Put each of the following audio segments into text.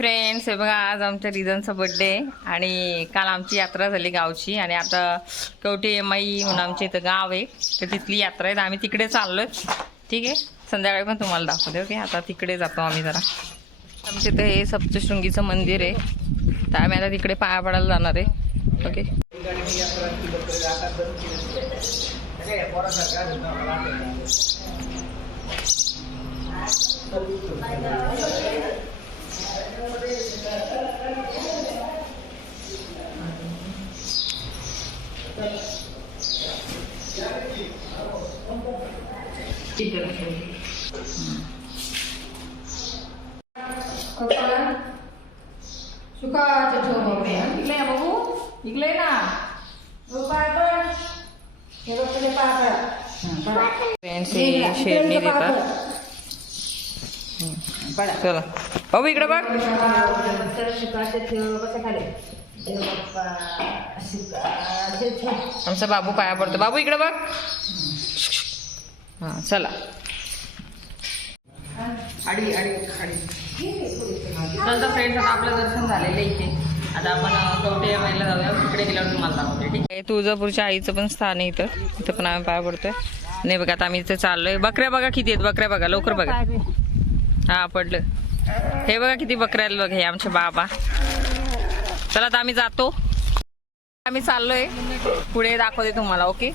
Friends हे बघा आज आमच्या रिझनचा बड्डे आणि काल आमची यात्रा झाली गावची. आणि आता कवठी एमाई म्हणून आमच्या इथं गाव आहे. तर तिथली यात्रा आहे. तर आम्ही तिकडे चाललो ठीक आहे? संध्याकाळी पण तुम्हाला दाखवते ओके? आता तिकडे जातो आम्ही जरा. आमच्या इथं हे सप्तशृंगीचं मंदिर आहे. तर आम्ही आता तिकडे पाया पडायला जाणार आहे. ओके? सुखाचे ठेव बाबा इकडे या बाबू इकडे ना पाय पण हे बघ तुझे पाय पड फ्रेंड्स हे शेरणी देतात चला बाबू इकडे बघ बाप्पा सुखाचे ठेव आमचा बाबू पाया पडतो. बाबू इकडे बघ. हा चला. आडी आडी आडी चल तर फ्रेंड्स आता आपलं दर्शन झालेलं आहे इथे. आता आपण अं, कवठे यायला जाऊया. तिकडे गेल्यावर तुम्हाला दाखवते ठीक आहे? तुळजापूरच्या आईचं पण स्थान आहे इथं. इथं पण आम्ही पाया पडतोय. नाही बघा आता आम्ही इथे चाललोय. बकऱ्या बघा किती आहेत. बकऱ्या बघा लवकर बघा. हा पडलं. हे बघा किती बकऱ्या बघ हे आमचे बाबा. चला आता आम्ही जातो. आम्ही चाललोय. पुढे दाखवते तुम्हाला ओके?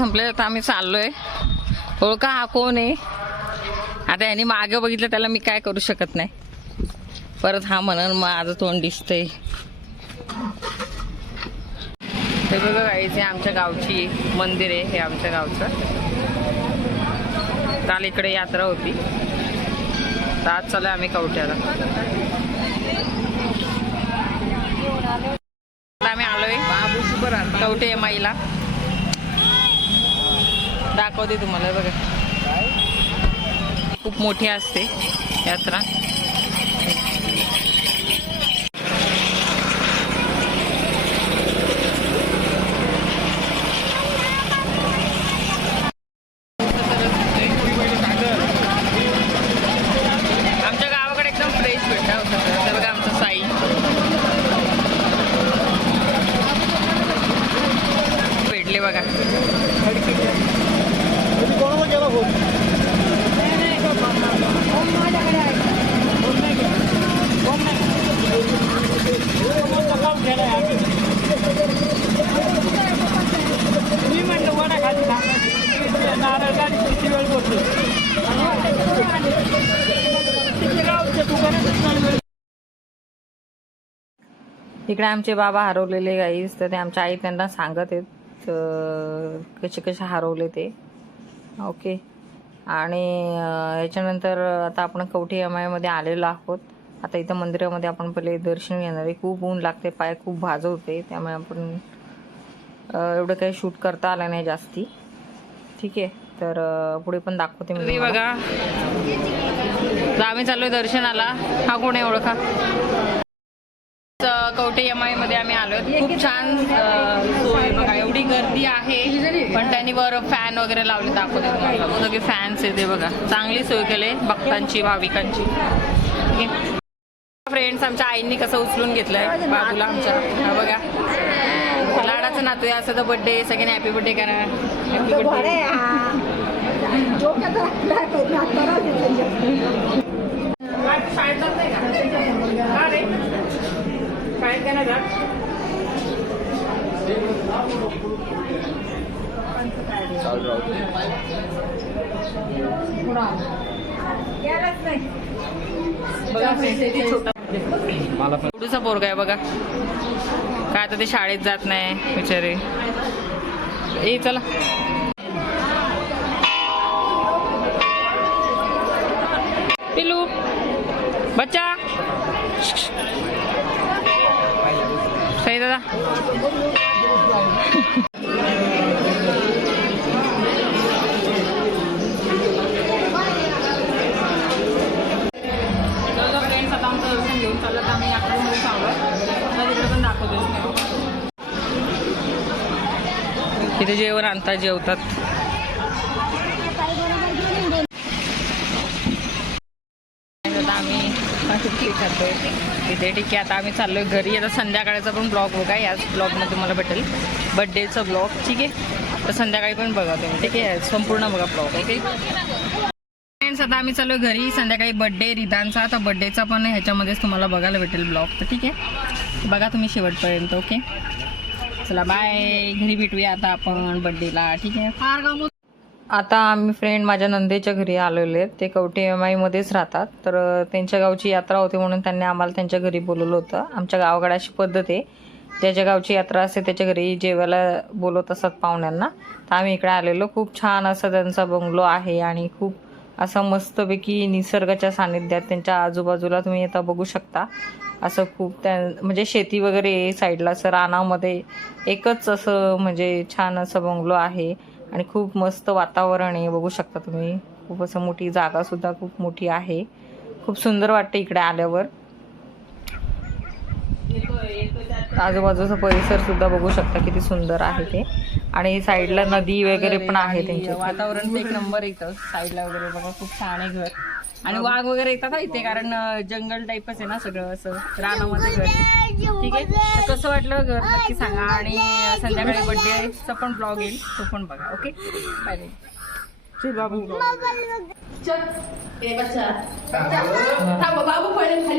संपले आता आम्ही चाललोय. ओळखा हा कोण आहे? आता यांनी मागे बघितलं त्याला मी काय करू शकत नाही. परत हा म्हणून माझं तोंड दिसतंय. हे बघा गाईचे आमच्या गावची मंदिर आहे हे आमच्या गावचं. काल इकडे यात्रा होती. तर आज चालू आम्ही कवट्याला. आता आम्ही आलोय कवटे माईला. दाखवते तुम्हाला बघा. खूप मोठी असते यात्रा आमच्या गावाकडे एकदम फ्रेश भेटता होतं ते बघा आमचं साई भेटले बघा मी म्हणलं वडा खाली थांबायची नारळ गाडी पुढची वेळ बोलतो गावच्या दुकानात इकडे आमचे बाबा हरवलेले गाईस तर ते आमच्या आई त्यांना सांगत आहेत कसे कसे हरवले ते. ओके आणि याच्यानंतर आता आपण कवठी अमायामध्ये आलेलो आहोत. आता इथं मंदिरामध्ये आपण पहिले दर्शन घेणार आहे. खूप ऊन लागते पाय खूप भाजवते त्यामुळे आपण एवढं काही शूट करता आलं नाही जास्ती. ठीक आहे. तर पुढे पण दाखवते मी बघा. आम्ही चाललोय दर्शनाला. हा कोण आहे ओळखा? कवटे एमआयमध्ये आम्ही आलो खूप छान सोय बघा. एवढी गर्दी आहे पण त्यांनी वर फॅन वगैरे लावले दाखवते तुम्हाला. सगळे फॅन्स आहे ते बघा. चांगली सोय केली भक्तांची भाविकांची. फ्रेंड्स आमच्या आईंनी कसं उचलून घेतलंय? बाबूला आमच्या. बघा. लाडाचं नातू आहे असं तर बर्थडे सगळ्यांनी हॅपी बर्थडे करा. हॅपी बर्थडे छोटा एवढूसा पोरगा आहे बघा. काय आता ते शाळेत जात नाही बिचारे. ए चला. पिलू बच्चा. सही दादा. तिथे जेवण आणतात जेवतात. आता आम्ही खातोय. तिथे ठीक आहे आता आम्ही चाललोय घरी. आता संध्याकाळचा पण ब्लॉग बघा याच ब्लॉगमध्ये तुम्हाला भेटेल. बड्डेचा ब्लॉग ठीक आहे? तर संध्याकाळी पण बघा तुम्ही ठीक आहे? संपूर्ण बघा ब्लॉग ओके फ्रेंड्स आता आम्ही चालू घरी. संध्याकाळी बड्डे रिदानचा आता बड्डेचा पण ह्याच्यामध्येच तुम्हाला बघायला भेटेल ब्लॉग तर ठीक आहे? बघा तुम्ही शेवटपर्यंत ओके चला बाय घरी भेटूया आता आपण बड्डेला ठीक आहे? आता आम्ही फ्रेंड माझ्या नंदेच्या घरी आलेले आहेत. ते कवटे एम आयमध्येच राहतात. तर त्यांच्या गावची यात्रा होती म्हणून त्यांनी आम्हाला त्यांच्या घरी बोलवलं होतं. आमच्या गावाकडे अशी पद्धत आहे. ज्याच्या गावची यात्रा असते त्याच्या घरी जेवायला बोलवत असतात पाहुण्यांना. तर आम्ही इकडे आलेलो. खूप छान असा त्यांचा बंगलो आहे आणि खूप असं मस्तपैकी निसर्गाच्या सानिध्यात त्यांच्या आजूबाजूला तुम्ही आता बघू शकता. असं खूप त्या म्हणजे शेती वगैरे साईडला असं रानामध्ये एकच असं म्हणजे छान असं बंगलो आहे. आणि खूप मस्त वातावरण आहे. बघू शकता तुम्ही खूप असं मोठी जागा सुद्धा खूप मोठी आहे. खूप सुंदर वाटते इकडे आल्यावर. आजूबाजूचा परिसर सुद्धा बघू शकता किती सुंदर आहे ते. आणि साईडला नदी वगैरे पण आहे त्यांच्या वातावरण एक नंबर येतं साईडला वगैरे बघा खूप छान आहे घर. आणि वाघ वगैरे येतात हा इथे कारण जंगल टाईपच आहे ना सगळं असं रानामध्ये घर. ठीक आहे? कसं वाटलं घर? नक्की सांगा. आणि संध्याकाळी बर्थडेचा पण ब्लॉग येईल. तो पण बघा ओके? बाय बाबू. बाबू पडेल खाली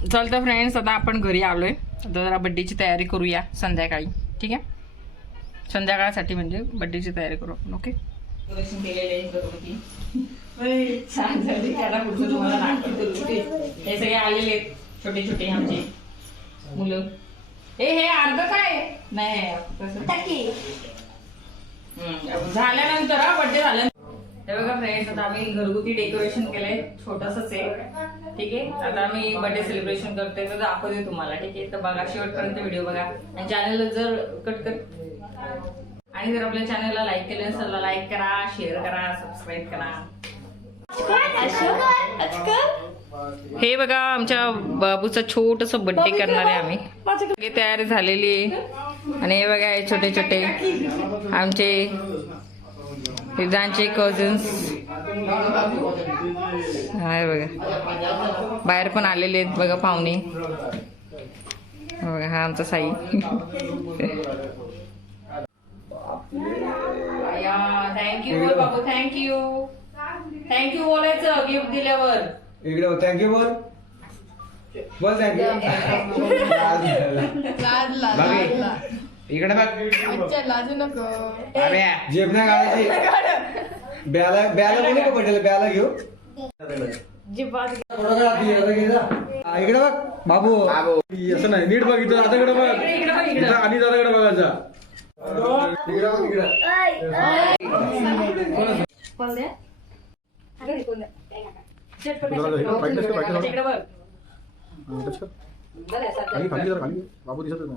पडतो चालतं फ्रेंड्स आता आपण घरी आलोय. आता जरा बड्डेची तयारी करूया संध्याकाळी. ठीक आहे? संध्याकाळसाठी म्हणजे बड्डेची तयारी करू आपण ओके आहे. हे सगळे आलेले आहेत छोटे छोटे आमचे. मुलं. ए हे अर्ध काय? नाही हा झाल्यानंतर हे आता आम्ही घरगुती डेकोरेशन केलंय छोटसच आहे ठीक आहे? आता आम्ही बर्थडे सेलिब्रेशन करतोय तर दाखवते तुम्हाला ठीक आहे? तर बघा शेवटपर्यंत व्हिडिओ बघा. आणि चॅनलला जर कट कर आणि जर आपल्या चॅनलला लाईक केलं असेल लाईक करा शेअर करा सबस्क्राईब करा. हे बघा आमच्या बाबूचा छोटस बर्थडे करणार आहे आम्ही. सगळी तयारी झालेली आहे. आणि हे बघा हे छोटे छोटे आमचे रिदांचे कझन्स हाय बघा. बाहेर पण आलेले आहेत बघा पाहुणे. बघा हा आमचा साई. थँक्यू बाबू थँक्यू थँक्यू बोलायचं गिफ्ट दिल्यावर. इकडे थँक्यू बोल. बोल थँक्यू इकडे बघ. नाही काढायची ब्याला ब्याला कोणी का पटेल ब्याला घेऊ. हा, इकडे बघ बाबू. असं नाही नीट बघ इथं दादाकडे बघ. इकडे बघ, इकडे. इथं आणि दादाकडे बघायचा इकडे बघ इकडे. इकडे बघ खाली खाली जरा खाली. बाबू दिसत नाही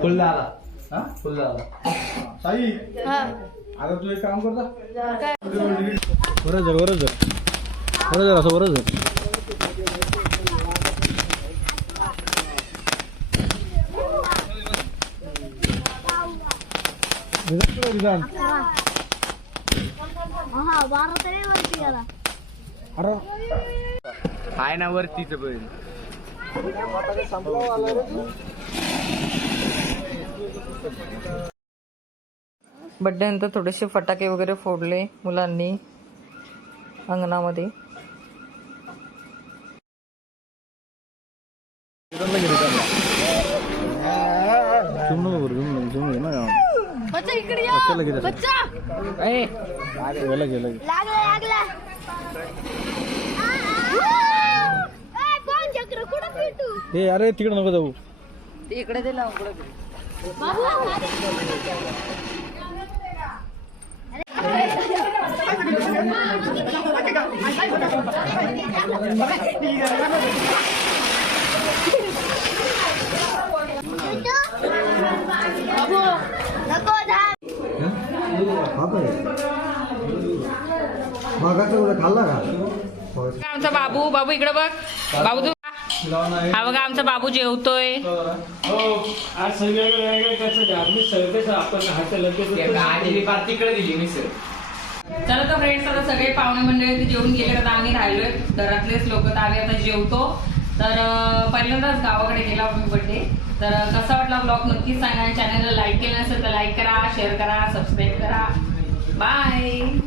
फुल हा. फुल साई आता तू एक काम करता. बरं जर बरं जर. बरं झालं असं बरं झालं रिझाईन कुठं रिझाईन? हा बारा तरी वरती गेला अरे आहे ना वरतीच पण बड्डे नंतर थोडेसे फटाके वगैरे फोडले मुलांनी अंगणामध्ये झूम नको करू झूम नको झूम घे ना बच्चा इकडे या. त्याच्यात. बच्चा. गेला गेला लागला लागला. ए, कोण चक्र? कुठं फिटू हे अरे तिकडे नको जाऊ. बाबू बाबू खाल्ला का? आमचा बाबू बाबू इकडे बघ. बाबू तू हा बघा आमचा बाबू जेवतोय. हो चला तर फ्रेंड्स आता सगळे पाहुणे मंडळी जेवून गेले. आता आम्ही राहिलोय. घरातलेच लोक तर आम्ही आता जेवतो. तर पहिल्यांदाच गावाकडे गेला आम्ही बर्थडे तर कसा वाटला ब्लॉग नक्कीच सांगा. चॅनलला लाईक केलं नसेल तर लाईक करा शेअर करा सबस्क्राईब करा. बाय